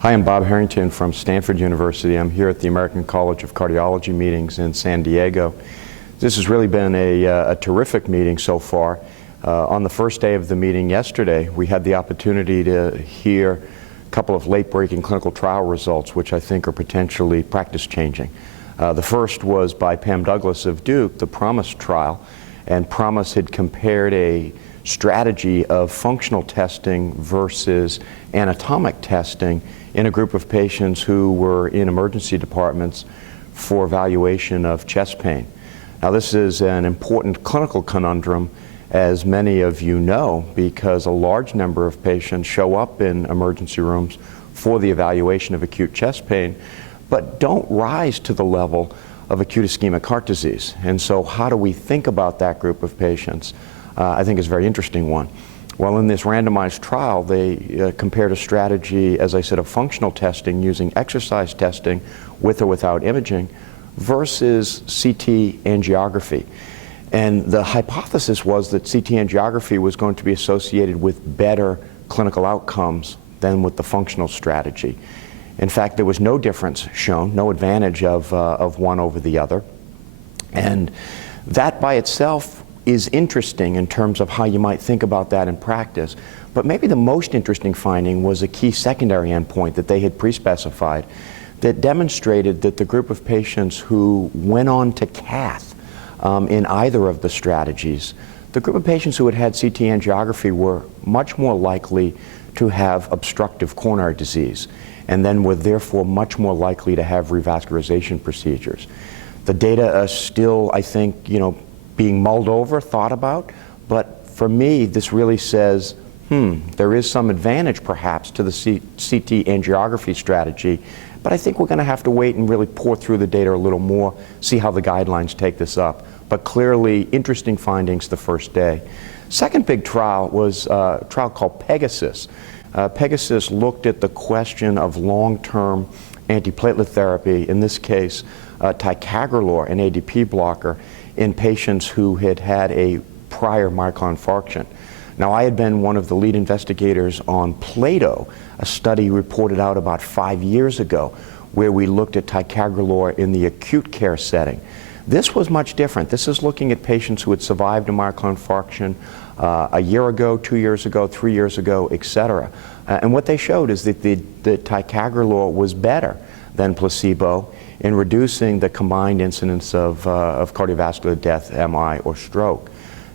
Hi, I'm Bob Harrington from Stanford University. I'm here at the American College of Cardiology meetings in San Diego. This has really been a terrific meeting so far. On the first day of the meeting yesterday, we had the opportunity to hear a couple of late-breaking clinical trial results, which I think are potentially practice-changing. The first was by Pam Douglas of Duke, the PROMISE trial, and PROMISE had compared a strategy of functional testing versus anatomic testing in a group of patients who were in emergency departments for evaluation of chest pain. Now, this is an important clinical conundrum, as many of you know, because a large number of patients show up in emergency rooms for the evaluation of acute chest pain, but don't rise to the level of acute ischemic heart disease. And so how do we think about that group of patients? I think is a very interesting one. Well, in this randomized trial, they compared a strategy, as I said, of functional testing using exercise testing with or without imaging versus CT angiography. And the hypothesis was that CT angiography was going to be associated with better clinical outcomes than with the functional strategy. In fact, there was no difference shown, no advantage of one over the other. And that by itself is interesting in terms of how you might think about that in practice. But maybe the most interesting finding was a key secondary endpoint that they had pre-specified that demonstrated that the group of patients who went on to cath in either of the strategies, the group of patients who had had CT angiography were much more likely to have obstructive coronary disease, and then were therefore much more likely to have revascularization procedures. The data are still, I think, being mulled over, thought about, but for me, this really says, there is some advantage perhaps to the CT angiography strategy, but I think we're going to have to wait and really pour through the data a little more, see how the guidelines take this up. But clearly, interesting findings the first day. Second big trial was a trial called PEGASUS. PEGASUS looked at the question of long-term antiplatelet therapy, in this case, ticagrelor, an ADP blocker, in patients who had had a prior myocardial infarction. Now, I had been one of the lead investigators on PLATO, a study reported out about 5 years ago, where we looked at ticagrelor in the acute care setting. This was much different. This is looking at patients who had survived a myocardial infarction a year ago, 2 years ago, 3 years ago, et cetera. And what they showed is that the ticagrelor was better than placebo in reducing the combined incidence of cardiovascular death, MI, or stroke.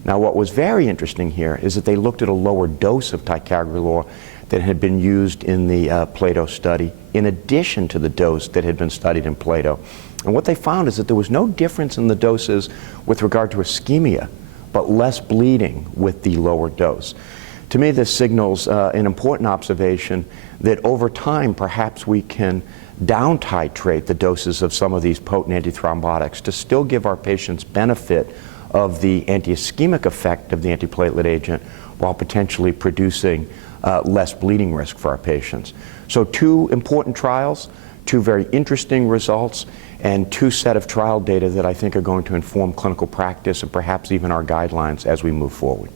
Now, what was very interesting here is that they looked at a lower dose of ticagrelor that had been used in the PLATO study, in addition to the dose that had been studied in PLATO. And what they found is that there was no difference in the doses with regard to ischemia, but less bleeding with the lower dose. To me, this signals an important observation that over time, perhaps we can down titrate the doses of some of these potent antithrombotics to still give our patients benefit of the anti-ischemic effect of the antiplatelet agent while potentially producing less bleeding risk for our patients. So two important trials, two very interesting results, and two set of trial data that I think are going to inform clinical practice and perhaps even our guidelines as we move forward.